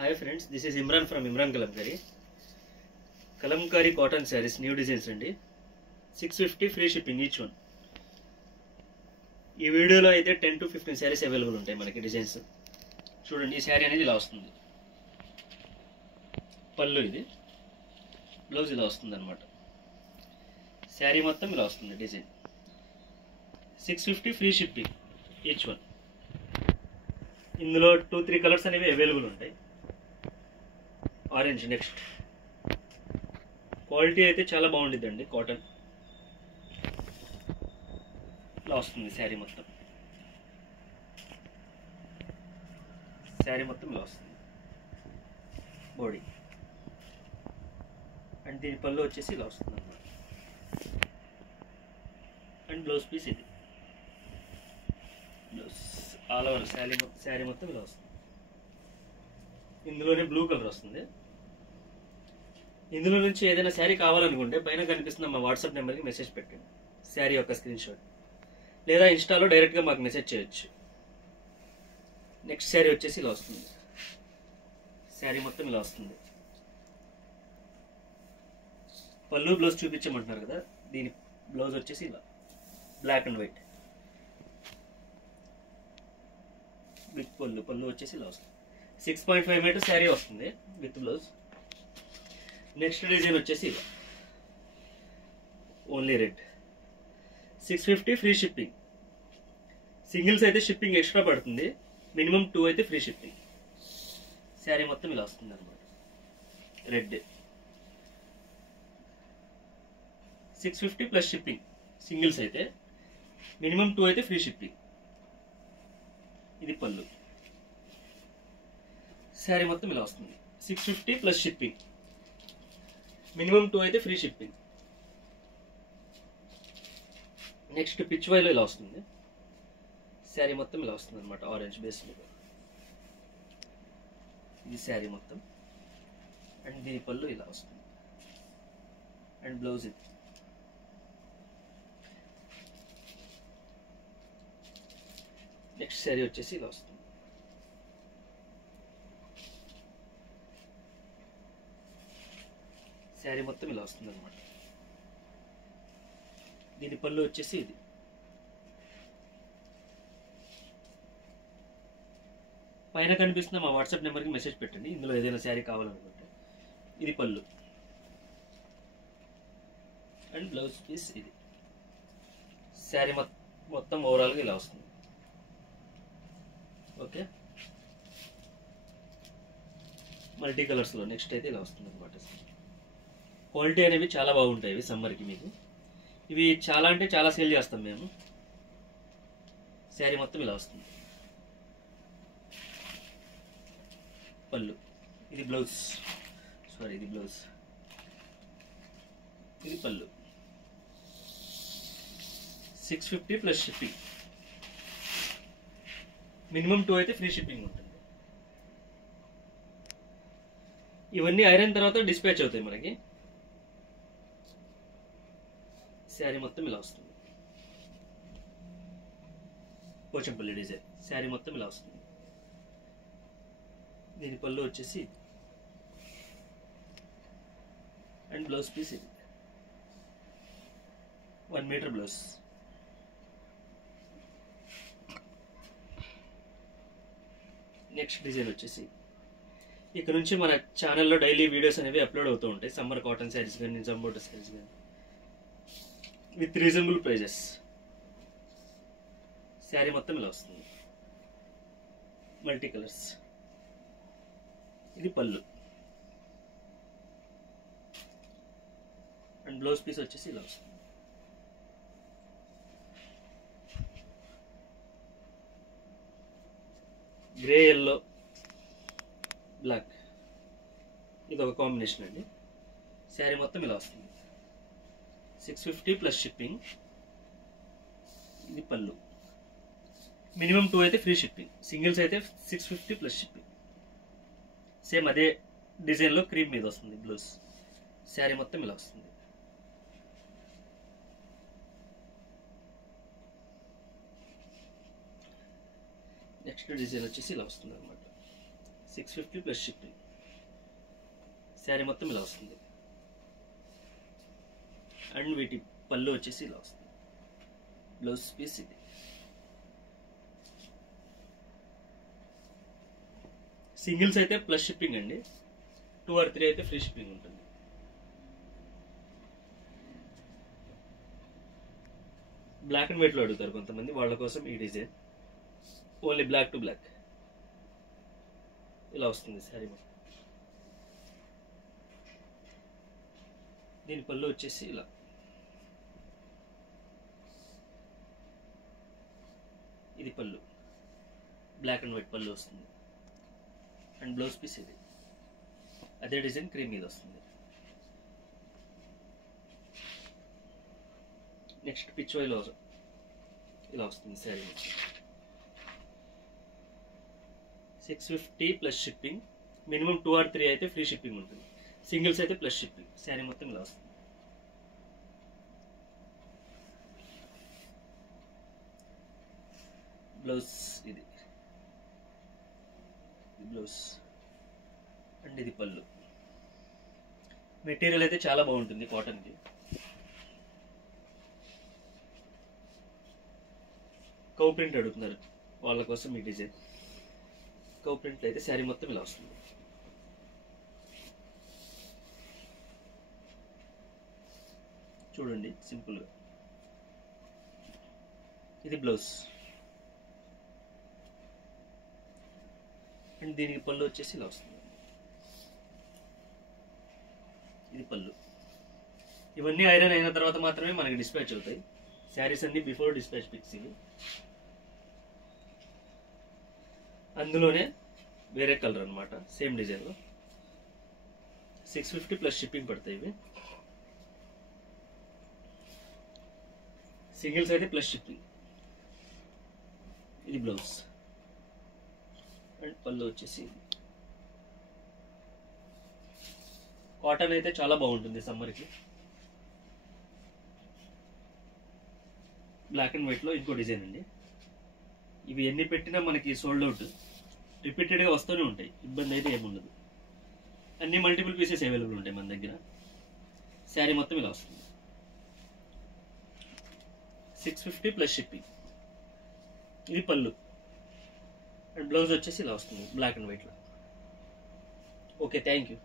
Hi friends, this is Imran from Imran Kalamkari. Kalamkari cotton sarees, new designs అండి. 650 free shipping each one. ఈ వీడియోలో అయితే 10 to 15 sarees available ఉంటాయి మనకి designs. చూడండి ఈ సారీ అనేది ఇలా వస్తుంది. పళ్ళు ఇది. బ్లౌజ్ ఇలా వస్తుంది అన్నమాట. సారీ మొత్తం ఇలా వస్తుంది design. 650 free shipping each one. ఇందులో 2-3 కలర్స్ అనేవి అవైలబుల్ ఉంటాయి. Orange next. క్వాలిటీ అయితే చాలా బాగుండిద్దండి కాటన్. ఇలా వస్తుంది శారీ మొత్తం. శారీ మొత్తం ఇలా వస్తుంది. బాడీ అండ్ దీని పళ్ళు వచ్చేసి ఇలా వస్తుంది అన్నమాట. అండ్ బ్లౌజ్ పీస్ ఇది. బ్లౌజ్ ఆల్ ఓవర్ శారీ మొత్తం ఇలా వస్తుంది. ఇందులోనే బ్లూ కలర్ వస్తుంది. ఇందులో నుంచి ఏదైనా శారీ కావాలనుకుంటే పైన కనిపిస్తున్న మా వాట్సాప్ నెంబర్కి మెసేజ్ పెట్టండి, శారీ యొక్క స్క్రీన్ షాట్, లేదా ఇన్స్టాలో డైరెక్ట్గా మాకు మెసేజ్ చేయొచ్చు. నెక్స్ట్ శారీ వచ్చేసి ఇలా వస్తుంది. శారీ మొత్తం ఇలా వస్తుంది. పళ్ళు బ్లౌజ్ చూపించమంటున్నారు కదా, దీని బ్లౌజ్ వచ్చేసి ఇలా బ్లాక్ అండ్ వైట్ విత్ పళ్ళు వచ్చేసి ఇలా వస్తుంది. 6.5 మీటర్ శారీ వస్తుంది విత్ బ్లౌజ్. నెక్స్ట్ డిజైన్ వచ్చేసి ఇలా only red. 650 free shipping. Singles అయితే షిప్పింగ్ ఎక్స్ట్రా పడుతుంది, మినిమం 2 అయితే ఫ్రీ షిప్పింగ్. శారీ మొత్తం ఇలా వస్తుంది అనమాట. Red 650 plus shipping. సింగిల్స్ అయితే మినిమం 2 అయితే ఫ్రీ షిప్పింగ్. ఇది పళ్ళు. శారీ మొత్తం ఇలా వస్తుంది. 650 ప్లస్ షిప్పింగ్. మినిమం 2 అయితే ఫ్రీ షిప్పింగ్. నెక్స్ట్ పిచ్ వైలో ఇలా వస్తుంది. శారీ మొత్తం ఇలా వస్తుంది అనమాట, ఆరెంజ్ బేస్ మీద. ఇది శారీ మొత్తం. అండ్ దీని పళ్ళు ఇలా వస్తుంది. అండ్ బ్లౌజ్ ఇది. నెక్స్ట్ శారీ వచ్చేసి ఇలా వస్తుంది. శారీ మొత్తం ఇలా వస్తుంది అనమాట. దీని పళ్ళు వచ్చేసి ఇది. పైన కనిపిస్తున్న మా వాట్సాప్ నెంబర్కి మెసేజ్ పెట్టండి, ఇందులో ఏదైనా శారీ కావాలనుకుంటే. ఇది పళ్ళు అండ్ బ్లౌజ్ పీస్ ఇది. శారీ మొత్తం ఓవరాల్గా ఇలా వస్తుంది. ఓకే, మల్టీ కలర్స్లో నెక్స్ట్ అయితే ఇలా వస్తుంది అనమాట. క్వాలిటీ అనేవి చాలా బాగుంటాయి ఇవి సమ్మర్కి మీకు. ఇవి చాలా అంటే చాలా సేల్ చేస్తాం మేము. శారీ మొత్తం ఇలా వస్తుంది. పళ్ళు ఇది బ్లౌజ్, ఇది బ్లౌజ్, ఇది పళ్ళు. 650 ప్లస్ షిప్పింగ్. మినిమం 2 అయితే ఫ్రీ షిప్పింగ్ ఉంటుంది. ఇవన్నీ ఐరన్ తర్వాత డిస్పాచ్ అవుతాయి మనకి. శారీ మొత్తం ఇలా వస్తుంది. పోచంపల్లి డిజైన్. శారీ మొత్తం ఇలా వస్తుంది. దీని పళ్ళు వచ్చేసి అండ్ బ్లౌజ్ పీస్ ఇది. 1 మీటర్ బ్లౌజ్. నెక్స్ట్ డిజైన్ వచ్చేసి ఇక్కడ నుంచి మన ఛానల్లో డైలీ వీడియోస్ అనేవి అప్లోడ్ అవుతూ ఉంటాయి. సమ్మర్ కాటన్ శారీస్ కానీ జంబోటా శారీస్ కానీ విత్ రీజనబుల్ ప్రైజెస్. శారీ మొత్తం ఇలా వస్తుంది. Multi colours. ఇది పళ్ళు అండ్ బ్లౌజ్ పీస్ వచ్చేసి ఇలా వస్తుంది. గ్రే ఎల్లో బ్లాక్, ఇది ఒక కాంబినేషన్ అండి. శారీ మొత్తం ఇలా వస్తుంది. 650 ప్లస్ షిప్పింగ్. ఇది పళ్ళు. మినిమం 2 అయితే ఫ్రీ షిప్పింగ్. సింగిల్స్ అయితే 650 ప్లస్ షిప్పింగ్. సేమ్ అదే డిజైన్లో క్రీమ్ మీద వస్తుంది బ్లౌజ్. శారీ మొత్తం ఇలా వస్తుంది. నెక్స్ట్ డిజైన్ వచ్చేసి ఇలా వస్తుంది అనమాట. 650 ప్లస్ షిప్పింగ్. శారీ మొత్తం ఇలా వస్తుంది. అండ్ వీటి పళ్ళు వచ్చేసి ఇలా వస్తుంది. బ్లౌజ్ పీస్ ఇది. సింగిల్స్ అయితే ప్లస్ షిప్పింగ్ అండి. 2 or 3 అయితే ఫ్రీ షిప్పింగ్ ఉంటుంది. బ్లాక్ అండ్ వైట్లో అడుగుతారు కొంతమంది, వాళ్ళ కోసం ఈ design. Only black to black ఇలా వస్తుంది శారీ మొత్తం. దీని పళ్ళు వచ్చేసి ఇలా. ఇది పళ్ళు, బ్లాక్ అండ్ వైట్ పళ్ళు వస్తుంది. అండ్ బ్లౌజ్ పీస్ ఇది. అదే డిజైన్ క్రీమ్ మీద వస్తుంది. నెక్స్ట్ పిచ్ వైలో ఇలా వస్తుంది sari. 650 plus shipping. Minimum 2 or 3 అయితే ఫ్రీ షిప్పింగ్ ఉంటుంది. సింగిల్స్ అయితే ప్లస్ షిప్పింగ్. శారీ మొత్తం ఇలా వస్తుంది. బ్లౌజ్ ఇది. బ్లౌజ్ అండ్ ఇది పళ్ళు. మెటీరియల్ అయితే చాలా బాగుంటుంది కాటన్కి. కౌ ప్రింట్ అడుగుతున్నారు, వాళ్ళ కోసం ఈ డిజైన్. కౌ ప్రింట్ అయితే శారీ మొత్తం ఇలా వస్తుంది. చూడండి సింపుల్గా. ఇది బ్లౌజ్. అండ్ దీనికి పళ్ళు వచ్చేసి ఇలా వస్తుంది. ఇది పళ్ళు. ఇవన్నీ ఐరన్ అయిన తర్వాత మాత్రమే మనకి డిస్పాచ్ అవుతాయి. శారీస్ అన్ని బిఫోర్ డిస్పాచ్ పిక్స్ ఇవి. అందులోనే వేరే కలర్ అనమాట, సేమ్ డిజైన్లో. 650 ప్లస్ షిప్పింగ్ పడతాయి ఇవి. సింగిల్స్ అయితే ప్లస్ షిప్పింగ్. ఇది బ్లౌజ్ అండ్ పళ్ళు వచ్చేసి. కాటన్ అయితే చాలా బాగుంటుంది సమ్మర్కి. బ్లాక్ అండ్ వైట్లో ఇంకో డిజైన్ అండి. ఇవి ఎన్ని పెట్టినా మనకి సోల్డ్ అవుట్, రిపీటెడ్గా వస్తూనే ఉంటాయి. ఇబ్బంది అయితే ఏముండదు. అన్ని మల్టిపుల్ పీసెస్ అవైలబుల్ ఉంటాయి మన దగ్గర. శారీ మొత్తం ఇలా వస్తుంది. 650 ప్లస్ షిప్పింగ్. ఇది పళ్ళు అండ్ బ్లౌజ్ వచ్చేసి ఇలా వస్తుంది బ్లాక్ అండ్ వైట్లో. Okay, thank you.